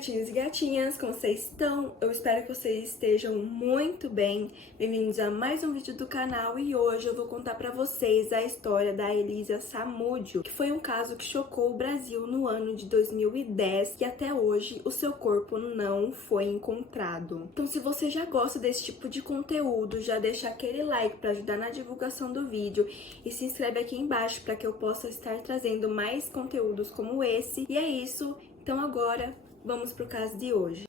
gatinhos e gatinhas, como vocês estão? Eu espero que vocês estejam muito bem. Bem-vindos a mais um vídeo do canal e hoje eu vou contar pra vocês a história da Elisa Samúdio, que foi um caso que chocou o Brasil no ano de 2010 e até hoje o seu corpo não foi encontrado. Então, se você já gosta desse tipo de conteúdo, já deixa aquele like pra ajudar na divulgação do vídeo e se inscreve aqui embaixo para que eu possa estar trazendo mais conteúdos como esse. E é isso. Então agora, vamos pro caso de hoje.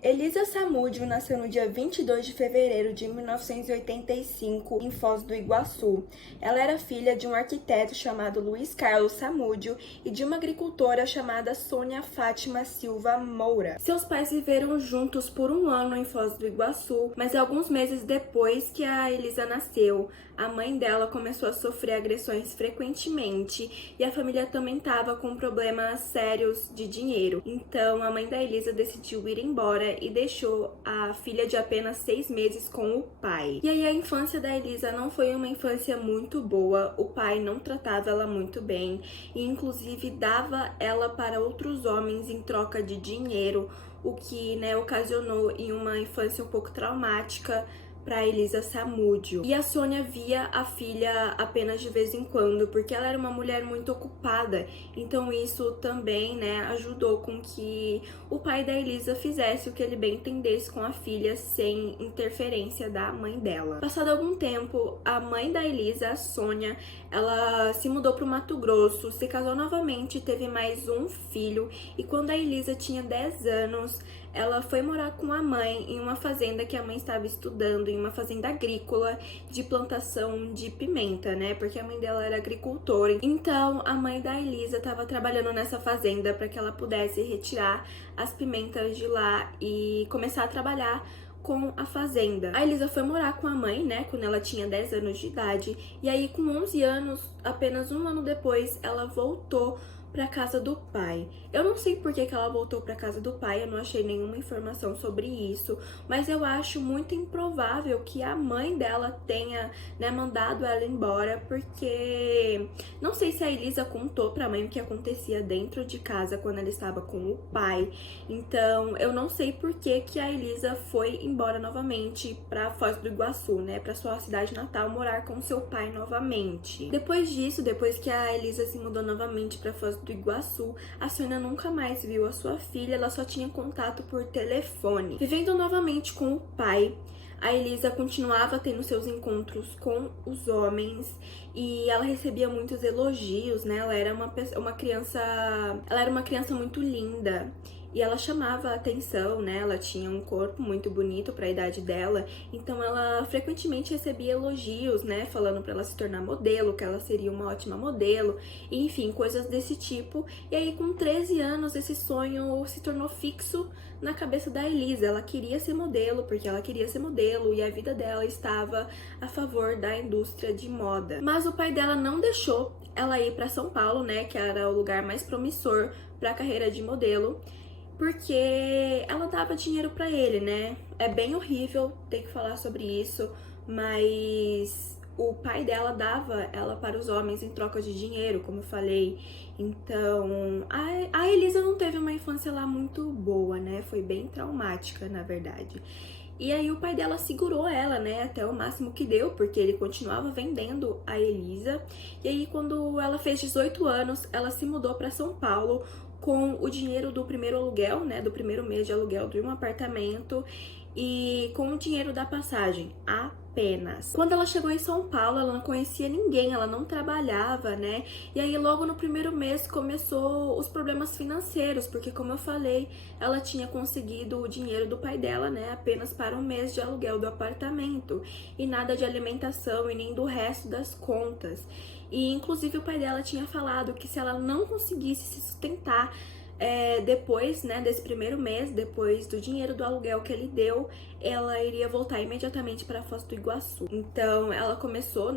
Elisa Samúdio nasceu no dia 22 de fevereiro de 1985 em Foz do Iguaçu. Ela era filha de um arquiteto chamado Luiz Carlos Samúdio e de uma agricultora chamada Sônia Fátima Silva Moura. Seus pais viveram juntos por um ano em Foz do Iguaçu, mas alguns meses depois que a Elisa nasceu, a mãe dela começou a sofrer agressões frequentemente e a família também estava com problemas sérios de dinheiro. Então a mãe da Elisa decidiu ir embora e deixou a filha de apenas 6 meses com o pai. E aí a infância da Elisa não foi uma infância muito boa, o pai não tratava ela muito bem e inclusive dava ela para outros homens em troca de dinheiro, o que, ocasionou em uma infância um pouco traumática para Elisa Samúdio. E a Sônia via a filha apenas de vez em quando, porque ela era uma mulher muito ocupada, então isso também, ajudou com que o pai da Elisa fizesse o que ele bem entendesse com a filha, sem interferência da mãe dela. Passado algum tempo, a mãe da Elisa, a Sônia, ela se mudou para o Mato Grosso, se casou novamente, teve mais um filho, e quando a Elisa tinha 10 anos, ela foi morar com a mãe em uma fazenda que a mãe estava estudando, em uma fazenda agrícola de plantação de pimenta, porque a mãe dela era agricultora. Então, a mãe da Elisa estava trabalhando nessa fazenda para que ela pudesse retirar as pimentas de lá e começar a trabalhar com a fazenda. A Elisa foi morar com a mãe, quando ela tinha 10 anos de idade, e aí com 11 anos, apenas um ano depois, ela voltou para casa do pai. Eu não sei por que ela voltou para casa do pai, eu não achei nenhuma informação sobre isso, mas eu acho muito improvável que a mãe dela tenha, mandado ela embora, porque não sei se a Elisa contou para a mãe o que acontecia dentro de casa quando ela estava com o pai. Então, eu não sei por que a Elisa foi embora novamente para Foz do Iguaçu, para sua cidade natal, morar com seu pai novamente. Depois disso, depois que a Elisa se mudou novamente para Foz do Iguaçu, a Sônia nunca mais viu a sua filha, ela só tinha contato por telefone. Vivendo novamente com o pai, a Elisa continuava tendo seus encontros com os homens e ela recebia muitos elogios, Ela era uma criança muito linda. E ela chamava a atenção, Ela tinha um corpo muito bonito para a idade dela, então ela frequentemente recebia elogios, Falando para ela se tornar modelo, que ela seria uma ótima modelo, e, enfim, coisas desse tipo. E aí, com 13 anos, esse sonho se tornou fixo na cabeça da Elisa. Ela queria ser modelo, porque ela queria ser modelo, e a vida dela estava a favor da indústria de moda. Mas o pai dela não deixou ela ir para São Paulo, que era o lugar mais promissor para a carreira de modelo, porque ela dava dinheiro pra ele, É bem horrível ter que falar sobre isso, mas o pai dela dava ela para os homens em troca de dinheiro, como eu falei. Então, a Elisa não teve uma infância lá muito boa, Foi bem traumática, na verdade. E aí o pai dela segurou ela, até o máximo que deu, porque ele continuava vendendo a Elisa. E aí, quando ela fez 18 anos, ela se mudou para São Paulo com o dinheiro do primeiro aluguel, do primeiro mês de aluguel de um apartamento e com o dinheiro da passagem, apenas. Quando ela chegou em São Paulo, ela não conhecia ninguém, ela não trabalhava, E aí logo no primeiro mês começou os problemas financeiros, porque como eu falei, ela tinha conseguido o dinheiro do pai dela, apenas para um mês de aluguel do apartamento e nada de alimentação e nem do resto das contas. E inclusive o pai dela tinha falado que se ela não conseguisse se sustentar depois, desse primeiro mês, depois do dinheiro do aluguel que ele deu, ela iria voltar imediatamente para Foz do Iguaçu. Então ela começou,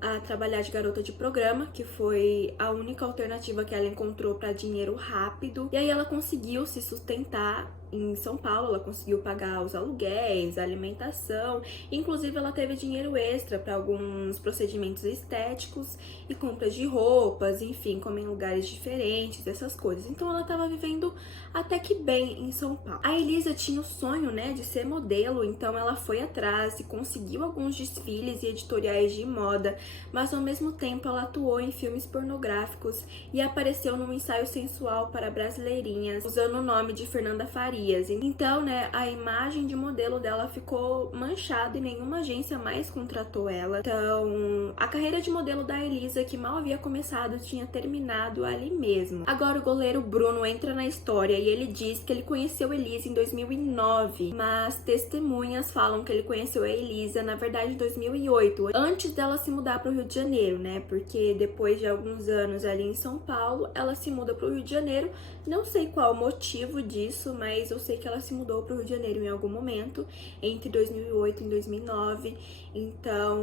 a trabalhar de garota de programa, que foi a única alternativa que ela encontrou para dinheiro rápido. E aí ela conseguiu se sustentar em São Paulo, ela conseguiu pagar os aluguéis, a alimentação, inclusive ela teve dinheiro extra para alguns procedimentos estéticos e compras de roupas, enfim, comer em lugares diferentes, essas coisas. Então ela estava vivendo até que bem em São Paulo. A Elisa tinha o sonho, né, de ser modelo, então ela foi atrás e conseguiu alguns desfiles e editoriais de moda, mas ao mesmo tempo ela atuou em filmes pornográficos e apareceu num ensaio sensual para brasileirinhas, usando o nome de Fernanda Farias. Então, né, a imagem de modelo dela ficou manchada e nenhuma agência mais contratou ela. Então, a carreira de modelo da Elisa, que mal havia começado, tinha terminado ali mesmo. Agora o goleiro Bruno entra na história e ele diz que ele conheceu Elisa em 2009, mas testemunhas falam que ele conheceu a Elisa, na verdade, em 2008, antes dela se mudar para o Rio de Janeiro, né? Porque depois de alguns anos ali em São Paulo, ela se muda para o Rio de Janeiro. Não sei qual o motivo disso, mas eu sei que ela se mudou para o Rio de Janeiro em algum momento, entre 2008 e 2009. Então,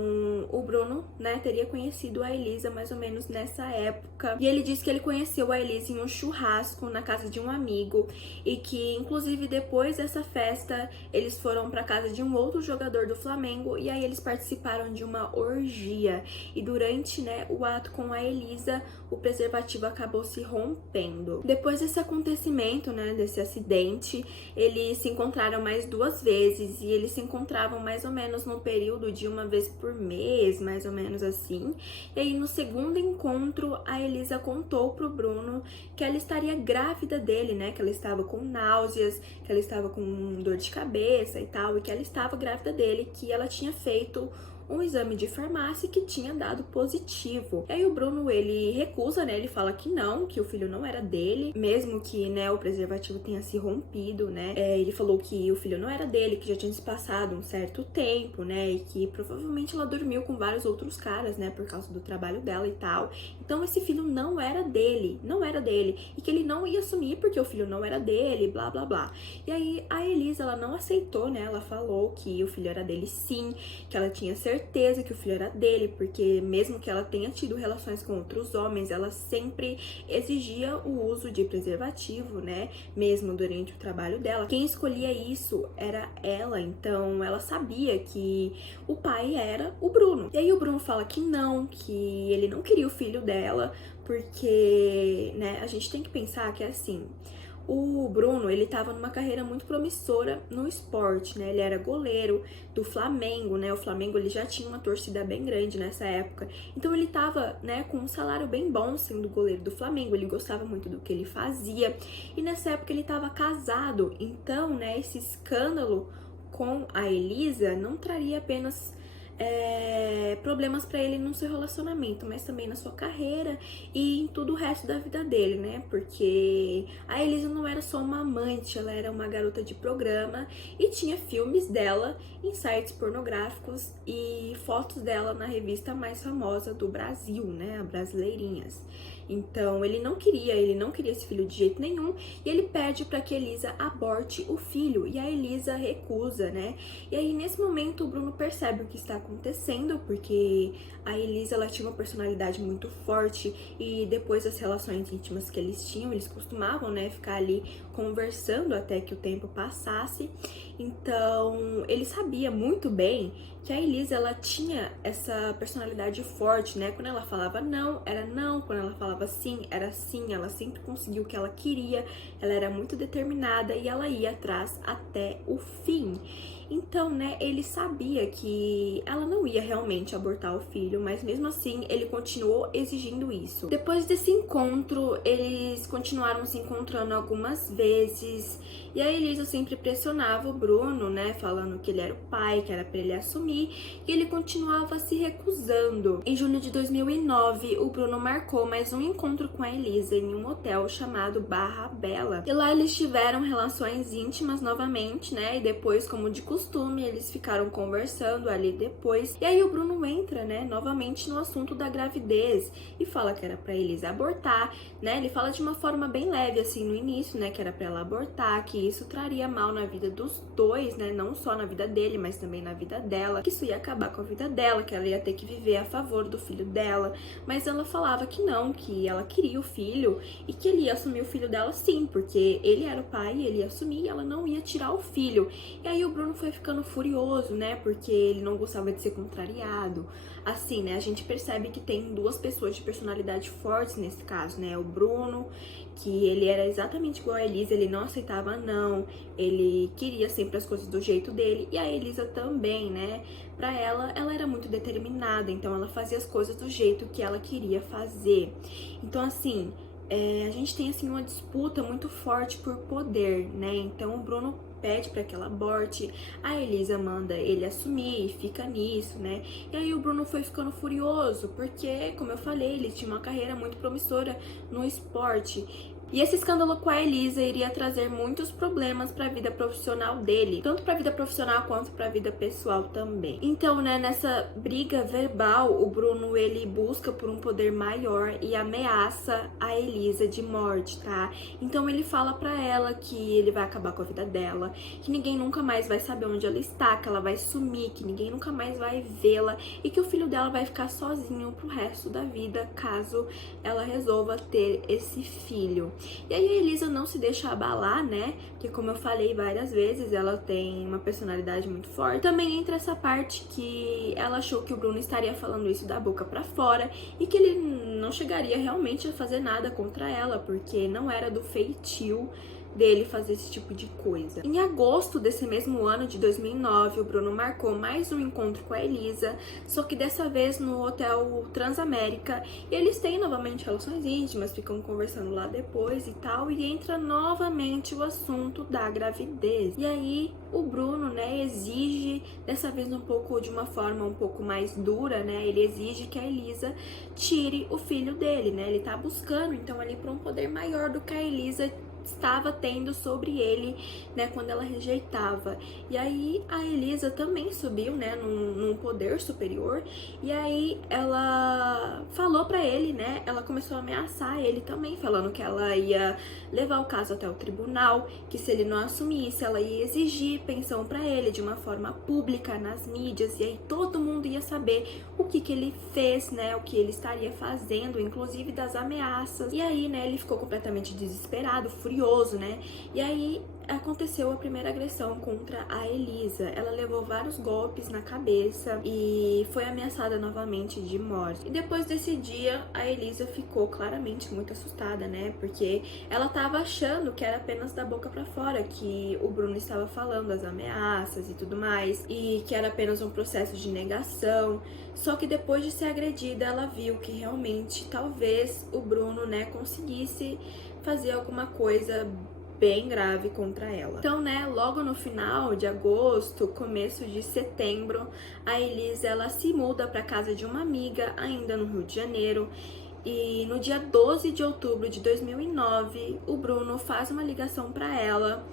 o Bruno, né, teria conhecido a Elisa mais ou menos nessa época. E ele disse que ele conheceu a Elisa em um churrasco na casa de um amigo e que, inclusive, depois dessa festa, eles foram para casa de um outro jogador do Flamengo e aí eles participaram de uma orgia. E durante, né, o ato com a Elisa, o preservativo acabou se rompendo. Depois desse acontecimento, né, desse acidente, eles se encontraram mais 2 vezes e eles se encontravam mais ou menos no período de uma vez por mês, mais ou menos assim. E aí no segundo encontro, a Elisa contou pro Bruno que ela estaria grávida dele, né, que ela estava com náuseas, que ela estava com dor de cabeça e tal, e que ela estava grávida dele, que ela tinha feito um exame de farmácia que tinha dado positivo. E aí o Bruno, ele recusa, né? Ele fala que não, que o filho não era dele, mesmo que, né, o preservativo tenha se rompido, né? Ele falou que o filho não era dele, que já tinha se passado um certo tempo, né? E que provavelmente ela dormiu com vários outros caras, né? Por causa do trabalho dela e tal. Então esse filho não era dele, não era dele. E que ele não ia assumir porque o filho não era dele, blá, blá, blá. E aí a Elisa, ela não aceitou, né? Ela falou que o filho era dele sim, que ela tinha certeza que o filho era dele, porque mesmo que ela tenha tido relações com outros homens, ela sempre exigia o uso de preservativo, né? Mesmo durante o trabalho dela. Quem escolhia isso era ela, então ela sabia que o pai era o Bruno. E aí o Bruno fala que não, que ele não queria o filho dela, porque, né, a gente tem que pensar que é assim. O Bruno, ele tava numa carreira muito promissora no esporte, né? Ele era goleiro do Flamengo, né? O Flamengo, ele já tinha uma torcida bem grande nessa época. Então ele tava, né, com um salário bem bom sendo goleiro do Flamengo. Ele gostava muito do que ele fazia. E nessa época ele tava casado. Então, né, esse escândalo com a Elisa não traria apenas problemas pra ele no seu relacionamento, mas também na sua carreira e em tudo o resto da vida dele, né? Porque a Elisa não era só uma amante, ela era uma garota de programa e tinha filmes dela em sites pornográficos e fotos dela na revista mais famosa do Brasil, né? A Brasileirinhas. Então ele não queria esse filho de jeito nenhum e ele pede para que Elisa aborte o filho e a Elisa recusa, né? E aí nesse momento o Bruno percebe o que está acontecendo, porque a Elisa, ela tinha uma personalidade muito forte e depois das relações íntimas que eles tinham, eles costumavam, né, ficar ali conversando até que o tempo passasse. Então ele sabia muito bem que a Elisa, ela tinha essa personalidade forte, né? Quando ela falava não, era não. Quando ela falava sim, era sim. Ela sempre conseguiu o que ela queria. Ela era muito determinada e ela ia atrás até o fim. Então, né, ele sabia que ela não ia realmente abortar o filho, mas mesmo assim ele continuou exigindo isso. Depois desse encontro, eles continuaram se encontrando algumas vezes e a Elisa sempre pressionava o Bruno, né, falando que ele era o pai, que era pra ele assumir, e ele continuava se recusando. Em julho de 2009, o Bruno marcou mais um encontro com a Elisa em um hotel chamado Barra Bela. E lá eles tiveram relações íntimas novamente, né, e depois, como de costume, costume, eles ficaram conversando ali depois. E aí o Bruno entra, né, novamente no assunto da gravidez e fala que era pra Elisa abortar, né? Ele fala de uma forma bem leve, assim, no início, né, que era pra ela abortar, que isso traria mal na vida dos dois, né? Não só na vida dele, mas também na vida dela, que isso ia acabar com a vida dela, que ela ia ter que viver a favor do filho dela. Mas ela falava que não, que ela queria o filho e que ele ia assumir o filho dela sim, porque ele era o pai, ele ia assumir e ela não ia tirar o filho. E aí o Bruno foi ficando furioso, né, porque ele não gostava de ser contrariado. Assim, né, a gente percebe que tem duas pessoas de personalidade fortes nesse caso, né, o Bruno, que ele era exatamente igual a Elisa, ele não aceitava não, ele queria sempre as coisas do jeito dele, e a Elisa também, né, pra ela era muito determinada, então ela fazia as coisas do jeito que ela queria fazer. Então, assim, a gente tem, assim, uma disputa muito forte por poder, né, então o Bruno pede para que ela aborte, a Elisa manda ele assumir e fica nisso, né? E aí o Bruno foi ficando furioso, porque, como eu falei, ele tinha uma carreira muito promissora no esporte. E esse escândalo com a Elisa iria trazer muitos problemas para a vida profissional dele, tanto para a vida profissional quanto para a vida pessoal também. Então, né, nessa briga verbal, o Bruno ele busca por um poder maior e ameaça a Elisa de morte, tá? Então ele fala para ela que ele vai acabar com a vida dela, que ninguém nunca mais vai saber onde ela está, que ela vai sumir, que ninguém nunca mais vai vê-la e que o filho dela vai ficar sozinho pro resto da vida caso ela resolva ter esse filho. E aí a Elisa não se deixa abalar, né? Porque, como eu falei várias vezes, ela tem uma personalidade muito forte. Também entra essa parte que ela achou que o Bruno estaria falando isso da boca pra fora e que ele não chegaria realmente a fazer nada contra ela, porque não era do feitio dele fazer esse tipo de coisa. Em agosto desse mesmo ano de 2009, o Bruno marcou mais um encontro com a Elisa, só que dessa vez no Hotel Transamérica, e eles têm novamente relações íntimas, ficam conversando lá depois e tal, e entra novamente o assunto da gravidez. E aí o Bruno, né, exige, dessa vez de uma forma um pouco mais dura, né, ele exige que a Elisa tire o filho dele, né, ele tá buscando então ali por um poder maior do que a Elisa estava tendo sobre ele, né, quando ela rejeitava. E aí a Elisa também subiu, né, num poder superior, e aí ela falou pra ele, né, ela começou a ameaçar ele também, falando que ela ia levar o caso até o tribunal, que se ele não assumisse, ela ia exigir pensão pra ele de uma forma pública nas mídias, e aí todo mundo ia saber o que ele fez, né, o que ele estaria fazendo, inclusive das ameaças. E aí, né, ele ficou completamente desesperado, furioso, né? E aí aconteceu a primeira agressão contra a Elisa. Ela levou vários golpes na cabeça e foi ameaçada novamente de morte. E depois desse dia, a Elisa ficou claramente muito assustada, né? Porque ela tava achando que era apenas da boca pra fora, que o Bruno estava falando as ameaças e tudo mais, e que era apenas um processo de negação. Só que depois de ser agredida, ela viu que realmente talvez o Bruno, né, conseguisse fazer alguma coisa bem grave contra ela. Então, né, logo no final de agosto, começo de setembro, a Elisa, ela se muda para casa de uma amiga, ainda no Rio de Janeiro. E no dia 12 de outubro de 2009, o Bruno faz uma ligação para ela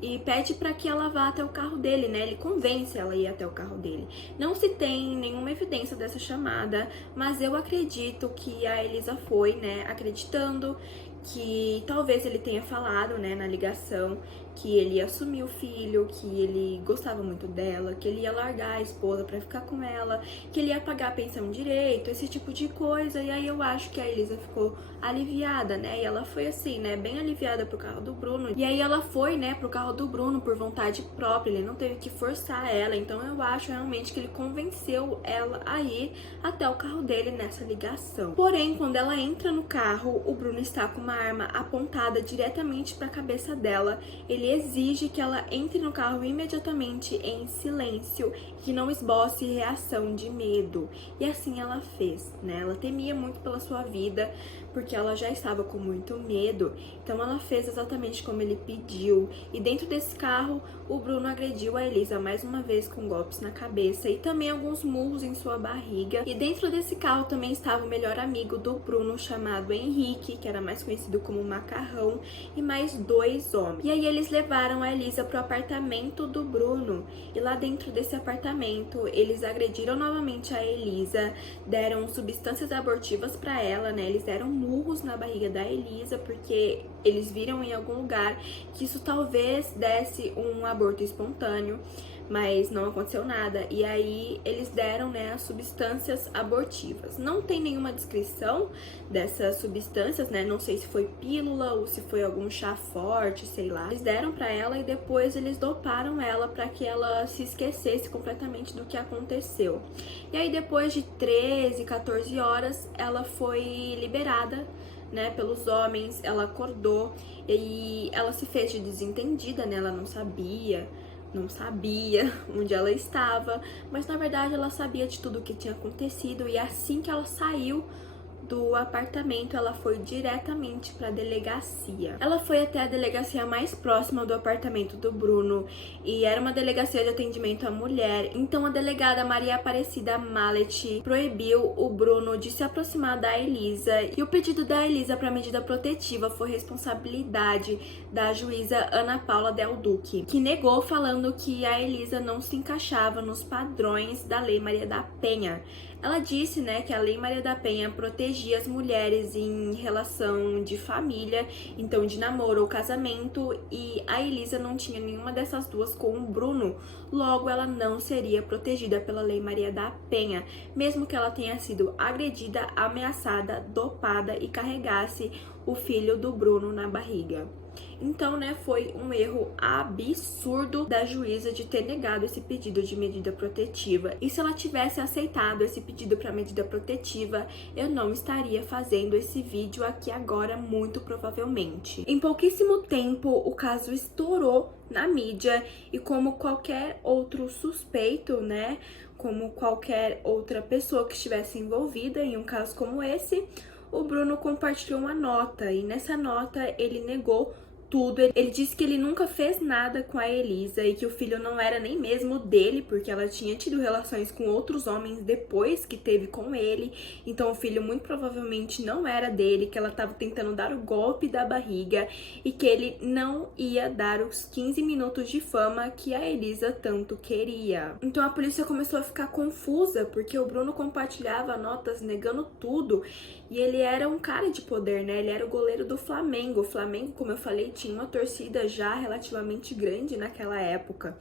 e pede para que ela vá até o carro dele, né? Ele convence ela a ir até o carro dele. Não se tem nenhuma evidência dessa chamada, mas eu acredito que a Elisa foi, né, acreditando que talvez ele tenha falado, né, na ligação, que ele ia assumir o filho, que ele gostava muito dela, que ele ia largar a esposa pra ficar com ela, que ele ia pagar a pensão direito, esse tipo de coisa. E aí eu acho que a Elisa ficou aliviada, né, e ela foi assim, né, bem aliviada pro carro do Bruno. E aí ela foi, né, pro carro do Bruno por vontade própria, ele não teve que forçar ela. Então eu acho realmente que ele convenceu ela a ir até o carro dele nessa ligação. Porém, quando ela entra no carro, o Bruno está com uma arma apontada diretamente para a cabeça dela. Ele exige que ela entre no carro imediatamente em silêncio, que não esboce reação de medo. E assim ela fez, né? Ela temia muito pela sua vida, porque ela já estava com muito medo. Então ela fez exatamente como ele pediu. E dentro desse carro, o Bruno agrediu a Elisa mais uma vez com golpes na cabeça e também alguns murros em sua barriga. E dentro desse carro também estava o melhor amigo do Bruno, chamado Henrique, que era mais conhecido como Macarrão, e mais 2 homens. E aí eles levaram a Elisa pro apartamento do Bruno. E lá dentro desse apartamento, eles agrediram novamente a Elisa, deram substâncias abortivas para ela, né? Eles deram murros na barriga da Elisa, porque eles viram em algum lugar que isso talvez desse um aborto espontâneo, mas não aconteceu nada. E aí eles deram, né, as substâncias abortivas. Não tem nenhuma descrição dessas substâncias, né? Não sei se foi pílula ou se foi algum chá forte, sei lá. Eles deram pra ela e depois eles doparam ela para que ela se esquecesse completamente do que aconteceu. E aí depois de 13, 14 horas, ela foi liberada, né, pelos homens. Ela acordou e ela se fez de desentendida, né? Ela não sabia onde ela estava, mas na verdade ela sabia de tudo o que tinha acontecido. E assim que ela saiu do apartamento, ela foi diretamente para a delegacia. Ela foi até a delegacia mais próxima do apartamento do Bruno e era uma delegacia de atendimento à mulher. Então a delegada Maria Aparecida Mallet proibiu o Bruno de se aproximar da Elisa, e o pedido da Elisa para medida protetiva foi responsabilidade da juíza Ana Paula Del Duque, que negou, falando que a Elisa não se encaixava nos padrões da Lei Maria da Penha. Ela disse, né, que a Lei Maria da Penha protegia as mulheres em relação de família, então de namoro ou casamento, e a Elisa não tinha nenhuma dessas duas com o Bruno, logo ela não seria protegida pela Lei Maria da Penha, mesmo que ela tenha sido agredida, ameaçada, dopada e carregasse o filho do Bruno na barriga. Então, né, foi um erro absurdo da juíza de ter negado esse pedido de medida protetiva. E se ela tivesse aceitado esse pedido para medida protetiva, eu não estaria fazendo esse vídeo aqui agora, muito provavelmente. Em pouquíssimo tempo, o caso estourou na mídia e, como qualquer outro suspeito, né, como qualquer outra pessoa que estivesse envolvida em um caso como esse, o Bruno compartilhou uma nota, e nessa nota ele negou tudo. Ele disse que ele nunca fez nada com a Elisa e que o filho não era nem mesmo dele, porque ela tinha tido relações com outros homens depois que teve com ele. Então o filho muito provavelmente não era dele, que ela estava tentando dar o golpe da barriga e que ele não ia dar os 15 minutos de fama que a Elisa tanto queria. Então a polícia começou a ficar confusa, porque o Bruno compartilhava notas negando tudo e ele era um cara de poder, né? Ele era o goleiro do Flamengo. O Flamengo, como eu falei, tinha uma torcida já relativamente grande naquela época.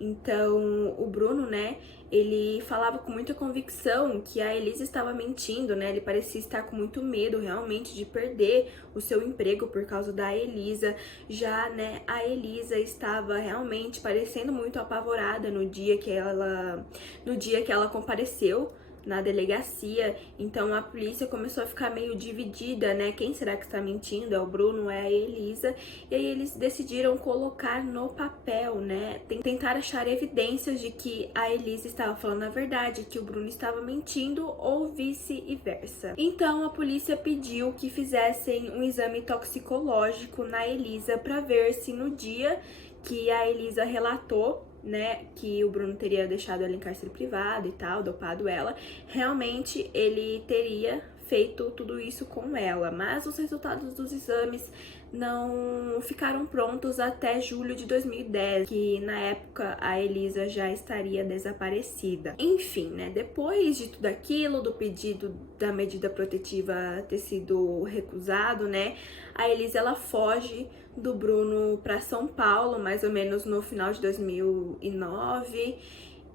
Então, o Bruno, né, ele falava com muita convicção que a Elisa estava mentindo, né? Ele parecia estar com muito medo realmente de perder o seu emprego por causa da Elisa. Já, né, a Elisa estava realmente parecendo muito apavorada no dia que ela compareceu na delegacia. Então a polícia começou a ficar meio dividida, né? Quem será que está mentindo? É o Bruno, é a Elisa? E aí eles decidiram colocar no papel, né? Tentar achar evidências de que a Elisa estava falando a verdade, que o Bruno estava mentindo, ou vice-versa. Então a polícia pediu que fizessem um exame toxicológico na Elisa para ver se no dia que a Elisa relatou, né, que o Bruno teria deixado ela em cárcere privado e tal, dopado ela, realmente ele teria feito tudo isso com ela. Mas os resultados dos exames não ficaram prontos até julho de 2010, que na época a Elisa já estaria desaparecida. Enfim, né, depois de tudo aquilo, do pedido da medida protetiva ter sido recusado, né, a Elisa ela foge do Bruno para São Paulo, mais ou menos no final de 2009.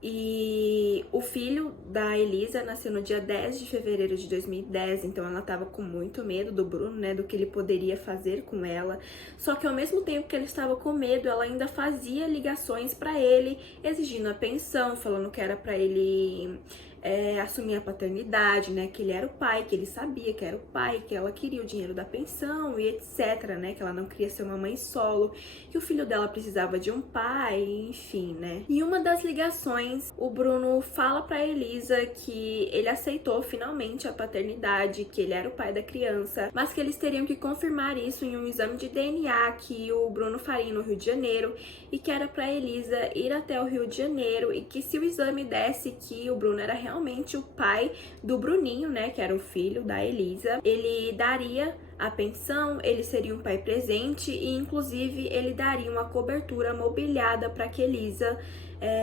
E o filho da Elisa nasceu no dia 10 de fevereiro de 2010, então ela tava com muito medo do Bruno, né, do que ele poderia fazer com ela. Só que ao mesmo tempo que ele estava com medo, ela ainda fazia ligações para ele, exigindo a pensão, falando que era para ele assumir a paternidade, né? Que ele era o pai, que ele sabia que era o pai, que ela queria o dinheiro da pensão e etc, né? Que ela não queria ser uma mãe solo, que o filho dela precisava de um pai, enfim, né? Em uma das ligações, o Bruno fala pra Elisa que ele aceitou finalmente a paternidade, que ele era o pai da criança, mas que eles teriam que confirmar isso em um exame de DNA que o Bruno faria no Rio de Janeiro e que era pra Elisa ir até o Rio de Janeiro e que se o exame desse que o Bruno era realmente o pai do Bruninho, né, que era o filho da Elisa, ele daria a pensão, ele seria um pai presente e inclusive ele daria uma cobertura mobiliada para que Elisa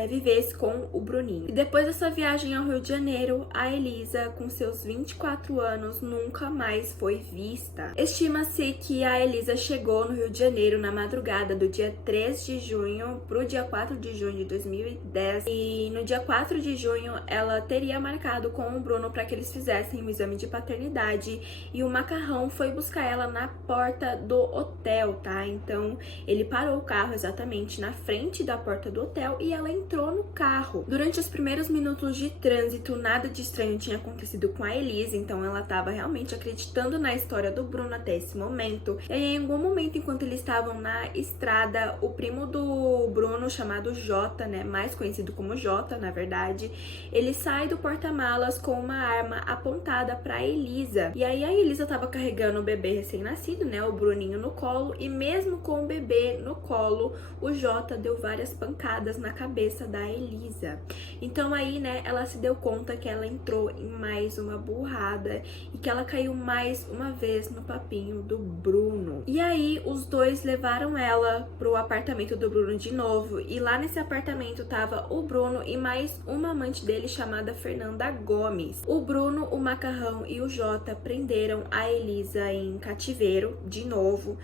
vivesse com o Bruninho. E depois dessa viagem ao Rio de Janeiro, a Elisa, com seus 24 anos, nunca mais foi vista. Estima-se que a Elisa chegou no Rio de Janeiro na madrugada do dia 3 de junho pro dia 4 de junho de 2010 e no dia 4 de junho ela teria marcado com o Bruno para que eles fizessem um exame de paternidade e o Macarrão foi buscar ela na porta do hotel, tá? Então ele parou o carro exatamente na frente da porta do hotel e ela entrou no carro. Durante os primeiros minutos de trânsito, nada de estranho tinha acontecido com a Elisa, então ela estava realmente acreditando na história do Bruno até esse momento. E aí, em algum momento, enquanto eles estavam na estrada, o primo do Bruno, chamado Jota, né, mais conhecido como Jota, na verdade, ele sai do porta-malas com uma arma apontada para Elisa. E aí a Elisa estava carregando o bebê recém-nascido, né, o Bruninho no colo, e mesmo com o bebê no colo, o Jota deu várias pancadas na cabeça da Elisa. Então aí, né, ela se deu conta que ela entrou em mais uma burrada e que ela caiu mais uma vez no papinho do Bruno. E aí os dois levaram ela pro apartamento do Bruno de novo e lá nesse apartamento tava o Bruno e mais uma amante dele chamada Fernanda Gomes. O Bruno, o Macarrão e o Jota prenderam a Elisa em cativeiro de novo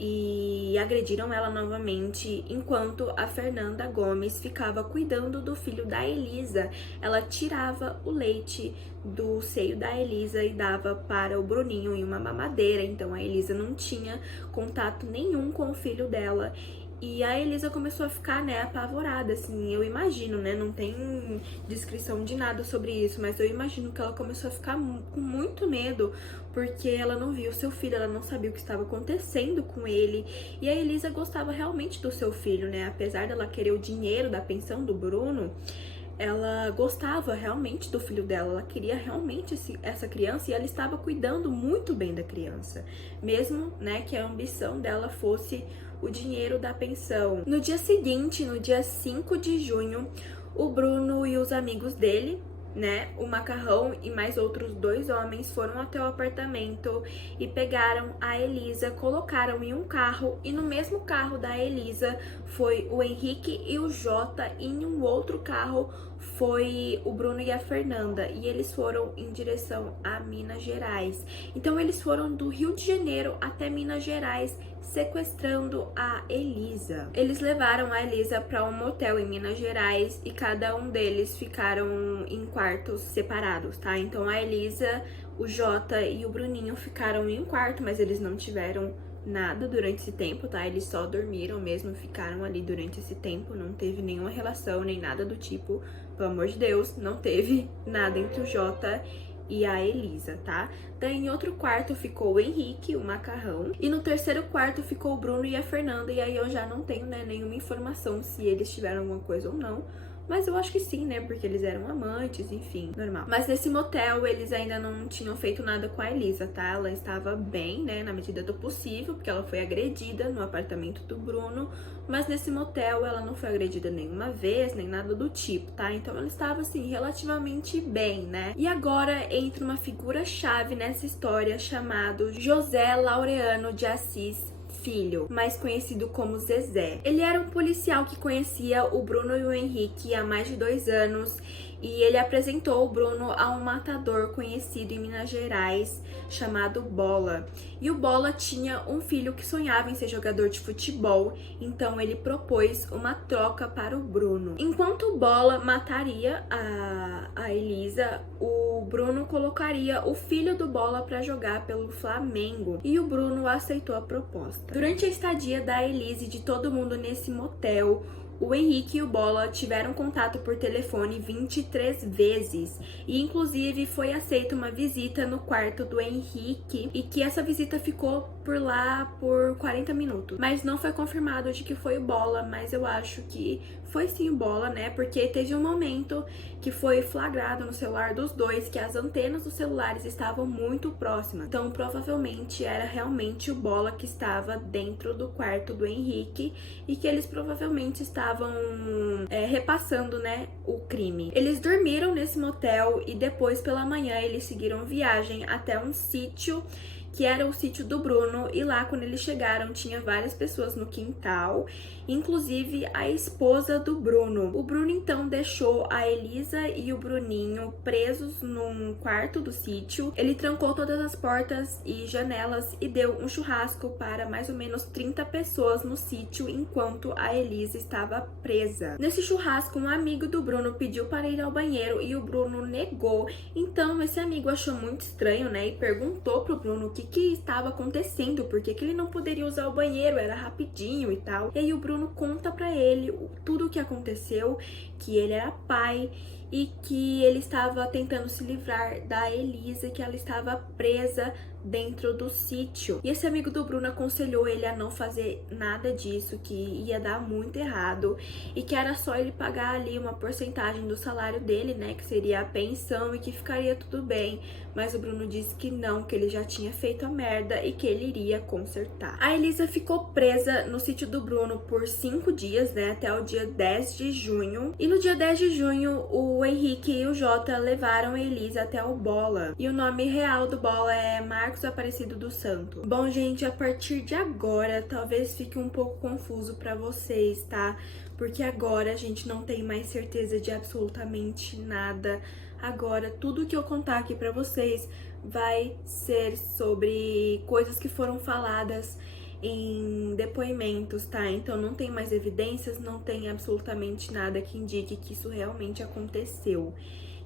e agrediram ela novamente, enquanto a Fernanda Gomes ficava cuidando do filho da Elisa. Ela tirava o leite do seio da Elisa e dava para o Bruninho em uma mamadeira, então a Elisa não tinha contato nenhum com o filho dela. E a Elisa começou a ficar, né, apavorada, assim, eu imagino, né, não tem descrição de nada sobre isso, mas eu imagino que ela começou a ficar com muito medo, porque ela não via o seu filho, ela não sabia o que estava acontecendo com ele, e a Elisa gostava realmente do seu filho, né, apesar dela querer o dinheiro da pensão do Bruno, ela gostava realmente do filho dela, ela queria realmente essa criança e ela estava cuidando muito bem da criança, mesmo, né, que a ambição dela fosse o dinheiro da pensão. No dia seguinte, no dia 5 de junho, o Bruno e os amigos dele, né, o Macarrão e mais outros 2 homens foram até o apartamento e pegaram a Elisa, colocaram em um carro e no mesmo carro da Elisa foi o Henrique e o Jota e em um outro carro foi o Bruno e a Fernanda e eles foram em direção a Minas Gerais. Então eles foram do Rio de Janeiro até Minas Gerais sequestrando a Elisa. Eles levaram a Elisa para um motel em Minas Gerais e cada um deles ficaram em quartos separados, tá? Então a Elisa, o Jota e o Bruninho ficaram em um quarto, mas eles não tiveram nada durante esse tempo, tá? Eles só dormiram mesmo, ficaram ali durante esse tempo, não teve nenhuma relação nem nada do tipo, pelo amor de Deus, não teve nada entre o Jota e a Elisa, tá? Daí em outro quarto ficou o Henrique, o Macarrão, e no terceiro quarto ficou o Bruno e a Fernanda, e aí eu já não tenho, né, nenhuma informação se eles tiveram alguma coisa ou não. Mas eu acho que sim, né? Porque eles eram amantes, enfim, normal. Mas nesse motel, eles ainda não tinham feito nada com a Elisa, tá? Ela estava bem, né? Na medida do possível, porque ela foi agredida no apartamento do Bruno. Mas nesse motel, ela não foi agredida nenhuma vez, nem nada do tipo, tá? Então ela estava, assim, relativamente bem, né? E agora entra uma figura-chave nessa história chamado José Laureano de Assis Filho, mais conhecido como Zezé. Ele era um policial que conhecia o Bruno e o Henrique há mais de 2 anos e ele apresentou o Bruno a um matador conhecido em Minas Gerais chamado Bola. E o Bola tinha um filho que sonhava em ser jogador de futebol, então ele propôs uma troca para o Bruno. Enquanto o Bola mataria a Elisa, o Bruno colocaria o filho do Bola para jogar pelo Flamengo e o Bruno aceitou a proposta. Durante a estadia da Elisa e de todo mundo nesse motel, O Henrique e o Bola tiveram contato por telefone 23 vezes e inclusive foi aceita uma visita no quarto do Henrique e que essa visita ficou por lá por 40 minutos. Mas não foi confirmado de que foi o Bola, mas eu acho que foi sim o Bola, né? Porque teve um momento que foi flagrado no celular dos dois que as antenas dos celulares estavam muito próximas. Então, provavelmente era realmente o Bola que estava dentro do quarto do Henrique e que eles provavelmente estavam repassando, né, o crime. Eles dormiram nesse motel e depois pela manhã eles seguiram viagem até um sítio que era o sítio do Bruno, e lá quando eles chegaram tinha várias pessoas no quintal, inclusive a esposa do Bruno. O Bruno então deixou a Elisa e o Bruninho presos num quarto do sítio. Ele trancou todas as portas e janelas e deu um churrasco para mais ou menos 30 pessoas no sítio enquanto a Elisa estava presa. Nesse churrasco, um amigo do Bruno pediu para ir ao banheiro e o Bruno negou. Então esse amigo achou muito estranho, né, e perguntou pro Bruno o que estava acontecendo, por que ele não poderia usar o banheiro, era rapidinho e tal. E aí o Bruno conta pra ele tudo o que aconteceu, que ele era pai e que ele estava tentando se livrar da Elisa, que ela estava presa dentro do sítio. E esse amigo do Bruno aconselhou ele a não fazer nada disso, que ia dar muito errado e que era só ele pagar ali uma porcentagem do salário dele, né, que seria a pensão e que ficaria tudo bem. Mas o Bruno disse que não, que ele já tinha feito a merda e que ele iria consertar. A Elisa ficou presa no sítio do Bruno por 5 dias, né, até o dia 10 de junho. E no dia 10 de junho, o Henrique e o Jota levaram a Elisa até o Bola. E o nome real do Bola é Marcos Aparecido dos Santos. Bom, gente, a partir de agora, talvez fique um pouco confuso pra vocês, tá? Porque agora a gente não tem mais certeza de absolutamente nada. Agora, tudo que eu contar aqui pra vocês vai ser sobre coisas que foram faladas em depoimentos, tá? Então não tem mais evidências, não tem absolutamente nada que indique que isso realmente aconteceu.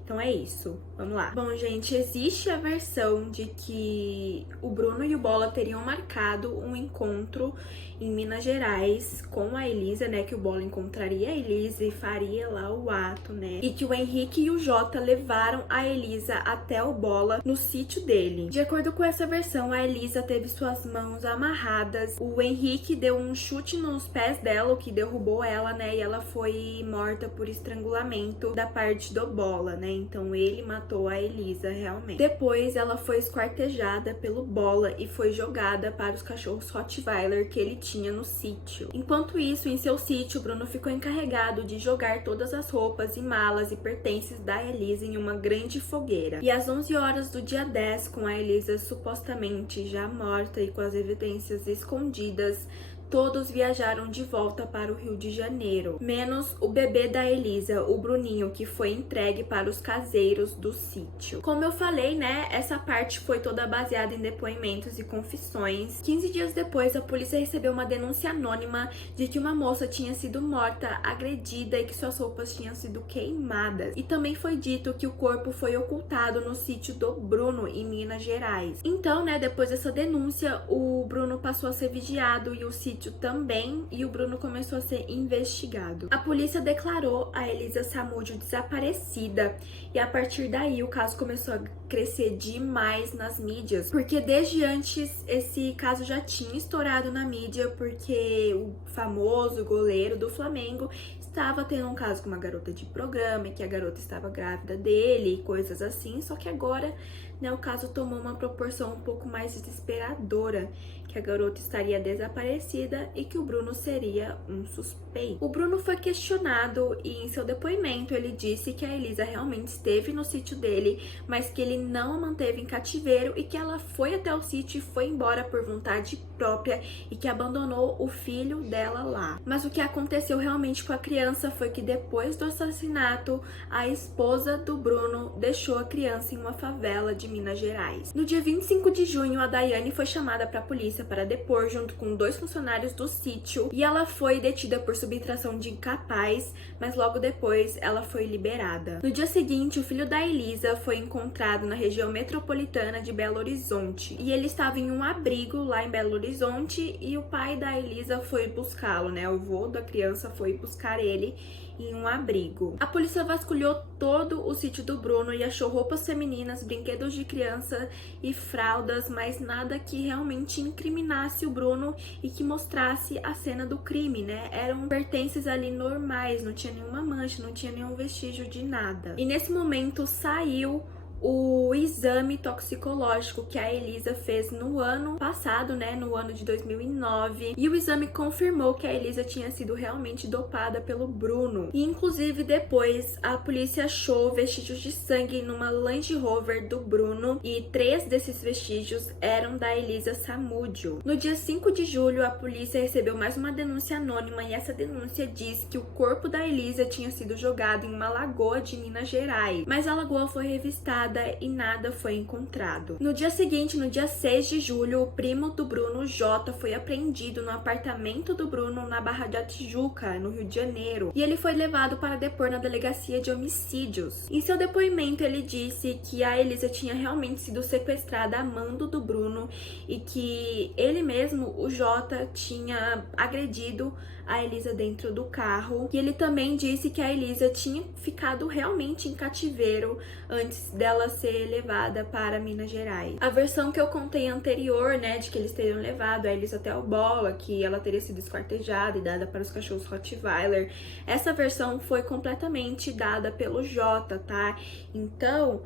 Então é isso, vamos lá. Bom, gente, existe a versão de que o Bruno e o Bola teriam marcado um encontro em Minas Gerais com a Elisa, né, que o Bola encontraria a Elisa e faria lá o ato, né, e que o Henrique e o Jota levaram a Elisa até o Bola no sítio dele. De acordo com essa versão, a Elisa teve suas mãos amarradas, o Henrique deu um chute nos pés dela, o que derrubou ela, né, e ela foi morta por estrangulamento da parte do Bola, né, então ele matou a Elisa realmente. Depois ela foi esquartejada pelo Bola e foi jogada para os cachorros Rottweiler que ele tinha no sítio. Enquanto isso, em seu sítio, Bruno ficou encarregado de jogar todas as roupas e malas e pertences da Elisa em uma grande fogueira. E às 11 horas do dia 10, com a Elisa supostamente já morta e com as evidências escondidas, todos viajaram de volta para o Rio de Janeiro, menos o bebê da Elisa, o Bruninho, que foi entregue para os caseiros do sítio. Como eu falei, né, essa parte foi toda baseada em depoimentos e confissões. 15 dias depois, a polícia recebeu uma denúncia anônima de que uma moça tinha sido morta, agredida e que suas roupas tinham sido queimadas. E também foi dito que o corpo foi ocultado no sítio do Bruno, em Minas Gerais. Então, né, depois dessa denúncia, o Bruno passou a ser vigiado e o sítio também, e o Bruno começou a ser investigado. A polícia declarou a Elisa Samúdio desaparecida e a partir daí o caso começou a crescer demais nas mídias, porque desde antes esse caso já tinha estourado na mídia, porque o famoso goleiro do Flamengo estava tendo um caso com uma garota de programa e que a garota estava grávida dele e coisas assim, só que agora, né, o caso tomou uma proporção um pouco mais desesperadora, que a garota estaria desaparecida e que o Bruno seria um suspeito. O Bruno foi questionado e em seu depoimento ele disse que a Elisa realmente esteve no sítio dele, mas que ele não a manteve em cativeiro e que ela foi até o sítio e foi embora por vontade própria e que abandonou o filho dela lá. Mas o que aconteceu realmente com a criança foi que depois do assassinato, a esposa do Bruno deixou a criança em uma favela de Minas Gerais. No dia 25 de junho, a Daiane foi chamada para a polícia para depor junto com 2 funcionários do sítio e ela foi detida por subtração de incapaz, mas logo depois ela foi liberada. No dia seguinte, o filho da Elisa foi encontrado na região metropolitana de Belo Horizonte e ele estava em um abrigo lá em Belo Horizonte Horizonte e o pai da Elisa foi buscá-lo, né? O avô da criança foi buscar ele em um abrigo. A polícia vasculhou todo o sítio do Bruno e achou roupas femininas, brinquedos de criança e fraldas, mas nada que realmente incriminasse o Bruno e que mostrasse a cena do crime, né? Eram pertences ali normais, não tinha nenhuma mancha, não tinha nenhum vestígio de nada. E nesse momento saiu o exame toxicológico que a Elisa fez no ano passado, né, no ano de 2009, e o exame confirmou que a Elisa tinha sido realmente dopada pelo Bruno. E inclusive depois a polícia achou vestígios de sangue numa Land Rover do Bruno e 3 desses vestígios eram da Elisa Samúdio. No dia 5 de julho, a polícia recebeu mais uma denúncia anônima e essa denúncia diz que o corpo da Elisa tinha sido jogado em uma lagoa de Minas Gerais, mas a lagoa foi revistada e nada foi encontrado. No dia seguinte, no dia 6 de julho, o primo do Bruno, Jota, foi apreendido no apartamento do Bruno na Barra da Tijuca, no Rio de Janeiro, e ele foi levado para depor na delegacia de homicídios. Em seu depoimento, ele disse que a Elisa tinha realmente sido sequestrada a mando do Bruno e que ele mesmo, o Jota, tinha agredido a Elisa dentro do carro. E ele também disse que a Elisa tinha ficado realmente em cativeiro antes dela ser levada para Minas Gerais. A versão que eu contei anterior, né, de que eles teriam levado a Elisa até o Bola, que ela teria sido esquartejada e dada para os cachorros Rottweiler, essa versão foi completamente dada pelo Jota, tá? Então,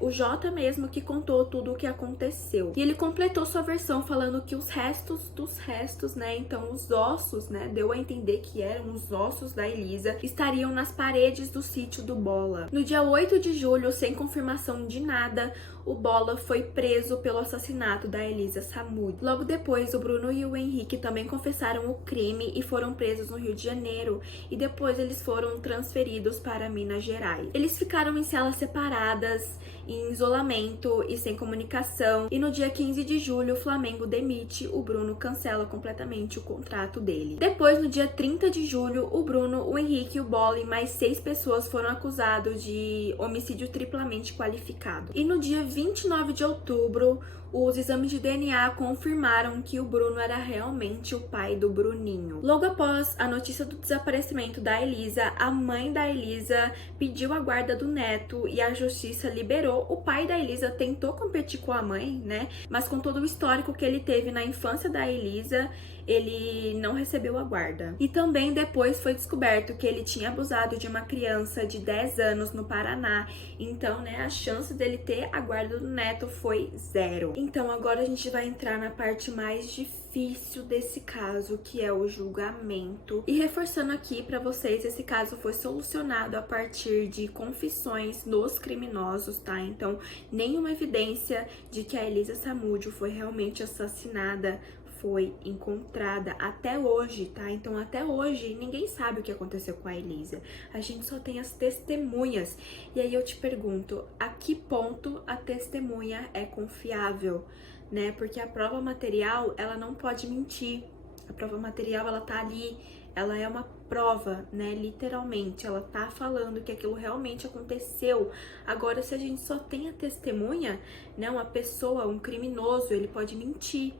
o Jota mesmo que contou tudo o que aconteceu. E ele completou sua versão falando que os restos dos restos, né, então os ossos, né, deu a entender que eram os ossos da Elisa, estariam nas paredes do sítio do Bola. No dia 8 de julho, sem confirmação de nada, o Bola foi preso pelo assassinato da Elisa Samúdio. Logo depois, o Bruno e o Henrique também confessaram o crime e foram presos no Rio de Janeiro, e depois eles foram transferidos para Minas Gerais. Eles ficaram em celas separadas, em isolamento e sem comunicação, e no dia 15 de julho o Flamengo demite, o Bruno cancela completamente o contrato dele. Depois, no dia 30 de julho, o Bruno, o Henrique, o Bola e mais 6 pessoas foram acusados de homicídio triplamente qualificado. E no dia 29 de outubro, os exames de DNA confirmaram que o Bruno era realmente o pai do Bruninho. Logo após a notícia do desaparecimento da Elisa, a mãe da Elisa pediu a guarda do neto e a justiça liberou. O pai da Elisa tentou competir com a mãe, né? Mas com todo o histórico que ele teve na infância da Elisa, ele não recebeu a guarda. E também depois foi descoberto que ele tinha abusado de uma criança de 10 anos no Paraná. Então, né, a chance dele ter a guarda do neto foi 0. Então, agora a gente vai entrar na parte mais difícil desse caso, que é o julgamento. E reforçando aqui pra vocês, esse caso foi solucionado a partir de confissões dos criminosos, tá? Então, nenhuma evidência de que a Elisa Samúdio foi realmente assassinada foi encontrada até hoje, tá? Então, até hoje, ninguém sabe o que aconteceu com a Elisa. A gente só tem as testemunhas. E aí eu te pergunto, a que ponto a testemunha é confiável, né? Porque a prova material, ela não pode mentir. A prova material, ela tá ali, ela é uma prova, né? Literalmente, ela tá falando que aquilo realmente aconteceu. Agora, se a gente só tem a testemunha, né? Uma pessoa, um criminoso, ele pode mentir.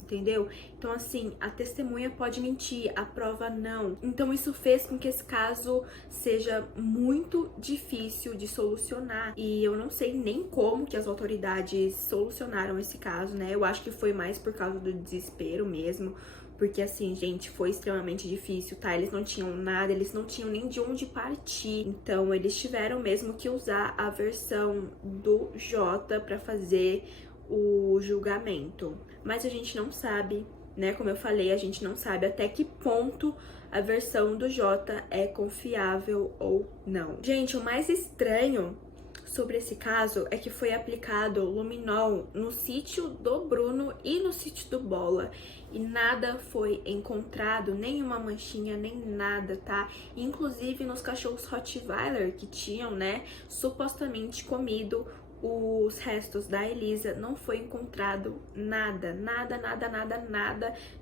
Entendeu? Então, assim, a testemunha pode mentir, a prova não. Então, isso fez com que esse caso seja muito difícil de solucionar. E eu não sei nem como que as autoridades solucionaram esse caso, né? Eu acho que foi mais por causa do desespero mesmo. Porque, assim, gente, foi extremamente difícil, tá? Eles não tinham nada, eles não tinham nem de onde partir. Então, eles tiveram mesmo que usar a versão do Jota pra fazer o julgamento. Mas a gente não sabe, né? Como eu falei, a gente não sabe até que ponto a versão do Jota é confiável ou não. Gente, o mais estranho sobre esse caso é que foi aplicado luminol no sítio do Bruno e no sítio do Bola. E nada foi encontrado, nenhuma manchinha, nem nada, tá? Inclusive nos cachorros Rottweiler que tinham, né, supostamente comido os restos da Elisa, não foi encontrado nada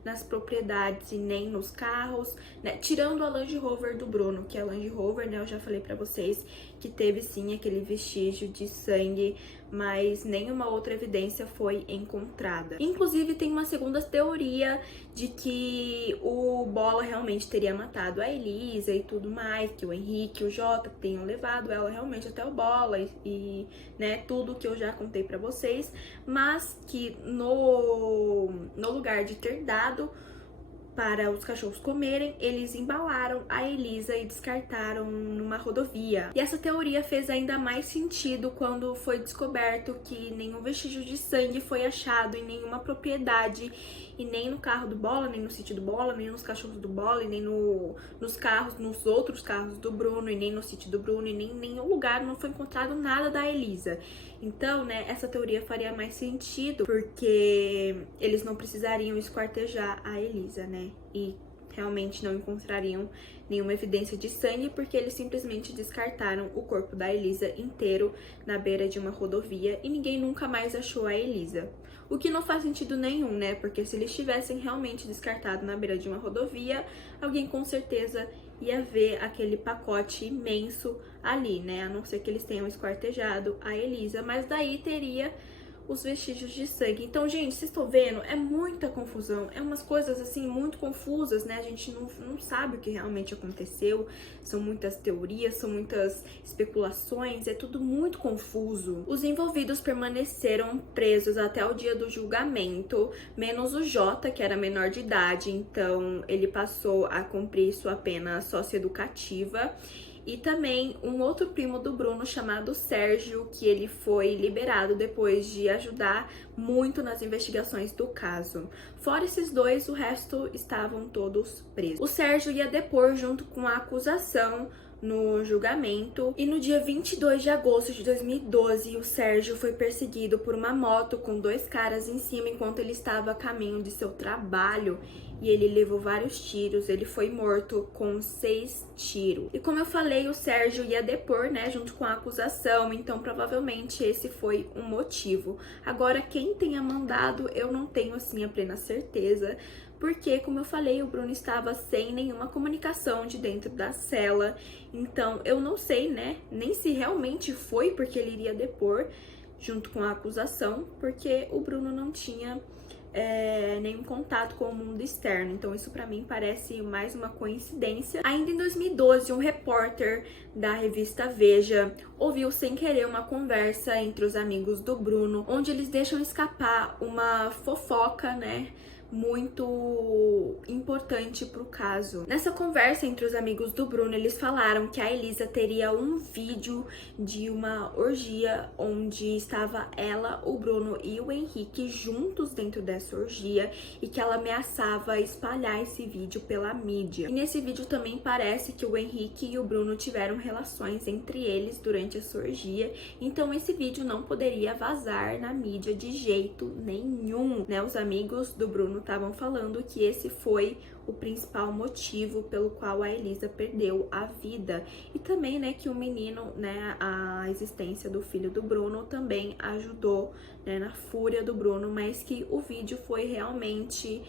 nas propriedades e nem nos carros, né? Tirando a Land Rover do Bruno, que a Land Rover, né, eu já falei pra vocês que teve sim aquele vestígio de sangue, mas nenhuma outra evidência foi encontrada. Inclusive, tem uma segunda teoria de que o Bola realmente teria matado a Elisa e tudo mais, que o Henrique e o Jota tenham levado ela realmente até o Bola e né, tudo que eu já contei pra vocês, mas que no lugar de ter dado para os cachorros comerem, eles embalaram a Elisa e descartaram numa rodovia. E essa teoria fez ainda mais sentido quando foi descoberto que nenhum vestígio de sangue foi achado em nenhuma propriedade, e nem no carro do Bola, nem no sítio do Bola, nem nos cachorros do Bola, e nem nos outros carros do Bruno, e nem no sítio do Bruno, e nem em nenhum lugar não foi encontrado nada da Elisa. Então, né, essa teoria faria mais sentido, porque eles não precisariam esquartejar a Elisa, né? E realmente não encontrariam nenhuma evidência de sangue, porque eles simplesmente descartaram o corpo da Elisa inteiro na beira de uma rodovia e ninguém nunca mais achou a Elisa. O que não faz sentido nenhum, né? Porque se eles tivessem realmente descartado na beira de uma rodovia, alguém com certeza ia ver aquele pacote imenso ali, né? A não ser que eles tenham esquartejado a Elisa, mas daí teria os vestígios de sangue. Então, gente, vocês estão vendo? É muita confusão, é umas coisas assim muito confusas, né? A gente não sabe o que realmente aconteceu, são muitas teorias, são muitas especulações, é tudo muito confuso. Os envolvidos permaneceram presos até o dia do julgamento, menos o Jota, que era menor de idade, então ele passou a cumprir sua pena socioeducativa. E também um outro primo do Bruno chamado Sérgio, que ele foi liberado depois de ajudar muito nas investigações do caso. Fora esses dois, o resto estavam todos presos. O Sérgio ia depor junto com a acusação no julgamento, e no dia 22 de agosto de 2012, o Sérgio foi perseguido por uma moto com dois caras em cima enquanto ele estava a caminho de seu trabalho, e ele levou vários tiros. Ele foi morto com 6 tiros. E como eu falei, o Sérgio ia depor, né, junto com a acusação, então provavelmente esse foi um motivo. Agora, quem tenha mandado, eu não tenho assim a plena certeza, porque, como eu falei, o Bruno estava sem nenhuma comunicação de dentro da cela, então eu não sei, né, nem se realmente foi porque ele iria depor junto com a acusação, porque o Bruno não tinha nenhum contato com o mundo externo, então isso pra mim parece mais uma coincidência. Ainda em 2012, um repórter da revista Veja ouviu sem querer uma conversa entre os amigos do Bruno, onde eles deixam escapar uma fofoca, né, muito importante pro caso. Nessa conversa entre os amigos do Bruno, eles falaram que a Elisa teria um vídeo de uma orgia onde estava ela, o Bruno e o Henrique juntos dentro dessa orgia, e que ela ameaçava espalhar esse vídeo pela mídia. E nesse vídeo também parece que o Henrique e o Bruno tiveram relações entre eles durante essa orgia, então esse vídeo não poderia vazar na mídia de jeito nenhum, né? Os amigos do Bruno estavam falando que esse foi o principal motivo pelo qual a Elisa perdeu a vida. E também, né, que o menino, né, a existência do filho do Bruno também ajudou, né, na fúria do Bruno, mas que o vídeo foi realmente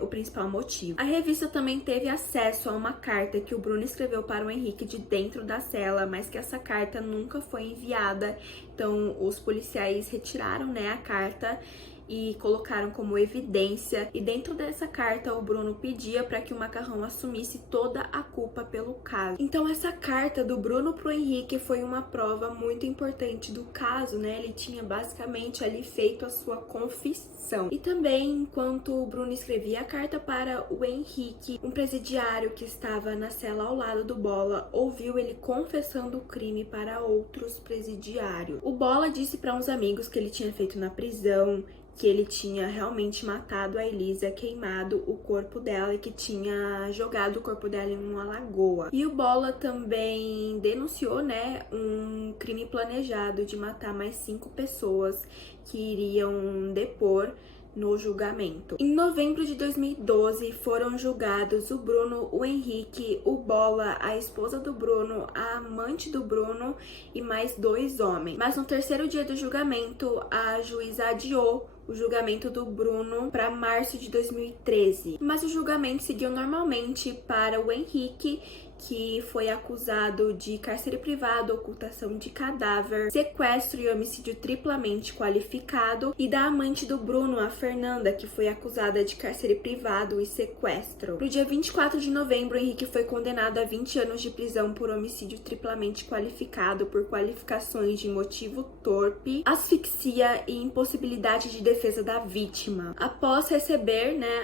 o principal motivo. A revista também teve acesso a uma carta que o Bruno escreveu para o Henrique de dentro da cela, mas que essa carta nunca foi enviada. Então os policiais retiraram, né, a carta e colocaram como evidência, e dentro dessa carta o Bruno pedia para que o Macarrão assumisse toda a culpa pelo caso. Então essa carta do Bruno pro Henrique foi uma prova muito importante do caso, né? Ele tinha basicamente ali feito a sua confissão. E também, enquanto o Bruno escrevia a carta para o Henrique, um presidiário que estava na cela ao lado do Bola ouviu ele confessando o crime para outros presidiários. O Bola disse para uns amigos que ele tinha feito na prisão, que ele tinha realmente matado a Elisa, queimado o corpo dela e que tinha jogado o corpo dela em uma lagoa. E o Bola também denunciou, né, um crime planejado de matar mais 5 pessoas que iriam depor no julgamento. Em novembro de 2012, foram julgados o Bruno, o Henrique, o Bola, a esposa do Bruno, a amante do Bruno e mais 2 homens. Mas no terceiro dia do julgamento, a juíza adiou o julgamento do Bruno para março de 2013. Mas o julgamento seguiu normalmente para o Henrique que foi acusado de cárcere privado, ocultação de cadáver, sequestro e homicídio triplamente qualificado, e da amante do Bruno, a Fernanda, que foi acusada de cárcere privado e sequestro. No dia 24 de novembro, Henrique foi condenado a 20 anos de prisão por homicídio triplamente qualificado por qualificações de motivo torpe, asfixia e impossibilidade de defesa da vítima. Após receber,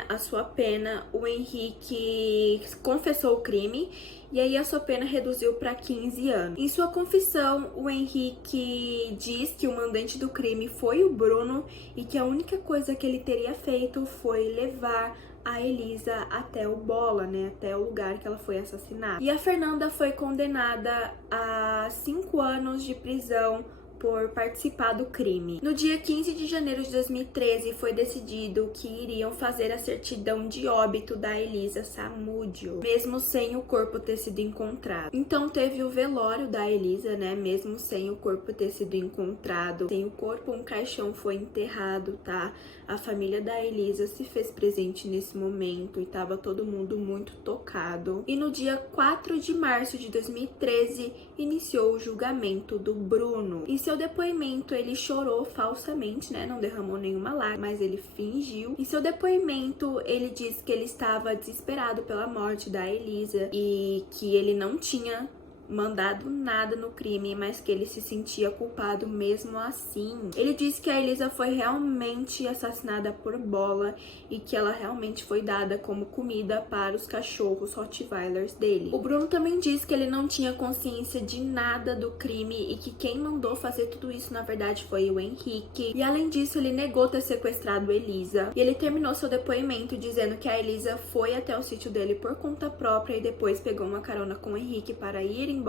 a sua pena, o Henrique confessou o crime e aí a sua pena reduziu para 15 anos. Em sua confissão, o Henrique diz que o mandante do crime foi o Bruno e que a única coisa que ele teria feito foi levar a Elisa até o Bola, até o lugar que ela foi assassinada. E a Fernanda foi condenada a 5 anos de prisão por participar do crime. No dia 15 de janeiro de 2013, foi decidido que iriam fazer a certidão de óbito da Elisa Samúdio, mesmo sem o corpo ter sido encontrado. Então teve o velório da Elisa, mesmo sem o corpo ter sido encontrado. Sem o corpo, um caixão foi enterrado, tá? A família da Elisa se fez presente nesse momento e tava todo mundo muito tocado. E no dia 4 de março de 2013, iniciou o julgamento do Bruno. Em seu depoimento, ele chorou falsamente, não derramou nenhuma lágrima, mas ele fingiu. Em seu depoimento, ele disse que ele estava desesperado pela morte da Elisa e que ele não tinha mandado nada no crime, mas que ele se sentia culpado mesmo assim. Ele disse que a Elisa foi realmente assassinada por Bola e que ela realmente foi dada como comida para os cachorros Rottweilers dele. O Bruno também disse que ele não tinha consciência de nada do crime e que quem mandou fazer tudo isso na verdade foi o Henrique. E além disso, ele negou ter sequestrado Elisa. E ele terminou seu depoimento dizendo que a Elisa foi até o sítio dele por conta própria e depois pegou uma carona com o Henrique para ir embora.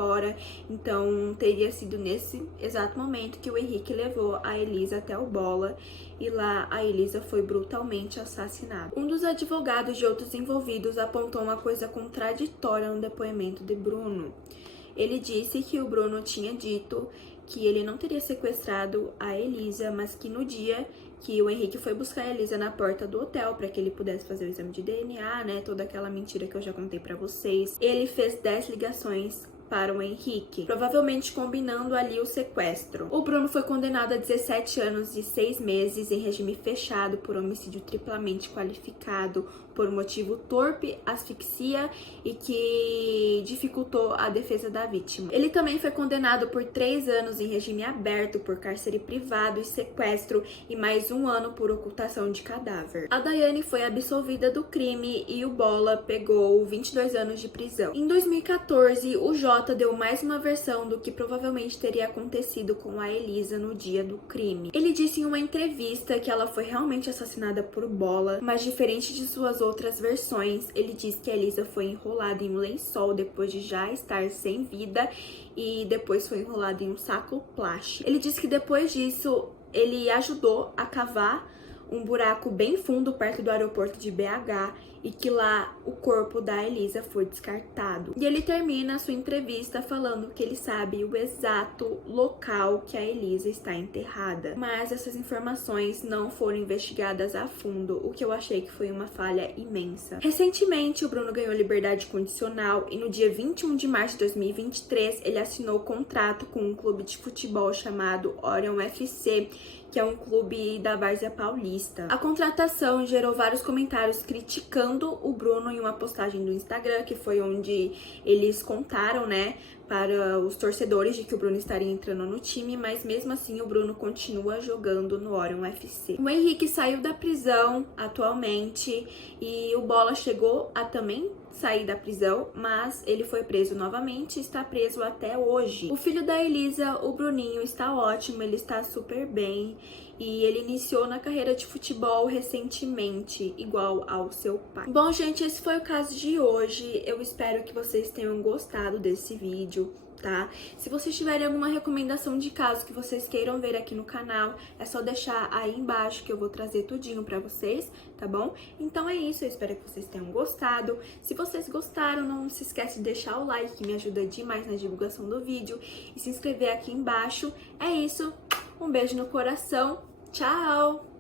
Então teria sido nesse exato momento que o Henrique levou a Elisa até o Bola e lá a Elisa foi brutalmente assassinada. Um dos advogados de outros envolvidos apontou uma coisa contraditória no depoimento de Bruno. Ele disse que o Bruno tinha dito que ele não teria sequestrado a Elisa, mas que no dia que o Henrique foi buscar a Elisa na porta do hotel para que ele pudesse fazer o exame de DNA, toda aquela mentira que eu já contei para vocês, ele fez 10 ligações para o Henrique, provavelmente combinando ali o sequestro. O Bruno foi condenado a 17 anos e 6 meses em regime fechado por homicídio triplamente qualificado por motivo torpe, asfixia e que dificultou a defesa da vítima. Ele também foi condenado por 3 anos em regime aberto por cárcere privado e sequestro e mais 1 ano por ocultação de cadáver. A Daiane foi absolvida do crime e o Bola pegou 22 anos de prisão. Em 2014, o Jota deu mais uma versão do que provavelmente teria acontecido com a Elisa no dia do crime. Ele disse em uma entrevista que ela foi realmente assassinada por Bola, mas diferente de suas outras versões, ele disse que a Elisa foi enrolada em um lençol depois de já estar sem vida e depois foi enrolada em um saco plástico. Ele disse que depois disso ele ajudou a cavar um buraco bem fundo perto do aeroporto de BH e que lá o corpo da Elisa foi descartado. E ele termina a sua entrevista falando que ele sabe o exato local que a Elisa está enterrada. Mas essas informações não foram investigadas a fundo, o que eu achei que foi uma falha imensa. Recentemente, o Bruno ganhou liberdade condicional e no dia 21 de março de 2023, ele assinou contrato com um clube de futebol chamado Orion FC, que é um clube da Várzea Paulista. A contratação gerou vários comentários criticando o Bruno em uma postagem do Instagram, que foi onde eles contaram, para os torcedores de que o Bruno estaria entrando no time, mas mesmo assim o Bruno continua jogando no Orion FC. O Henrique saiu da prisão atualmente e o Bola chegou a também sair da prisão, mas ele foi preso novamente e está preso até hoje. O filho da Elisa, o Bruninho, está ótimo, ele está super bem e ele iniciou na carreira de futebol recentemente, igual ao seu pai. Bom, gente, esse foi o caso de hoje. Eu espero que vocês tenham gostado desse vídeo, tá? Se vocês tiverem alguma recomendação de caso que vocês queiram ver aqui no canal, é só deixar aí embaixo que eu vou trazer tudinho pra vocês, tá bom? Então é isso, eu espero que vocês tenham gostado. Se vocês gostaram, não se esquece de deixar o like, que me ajuda demais na divulgação do vídeo, e se inscrever aqui embaixo. É isso, um beijo no coração, tchau!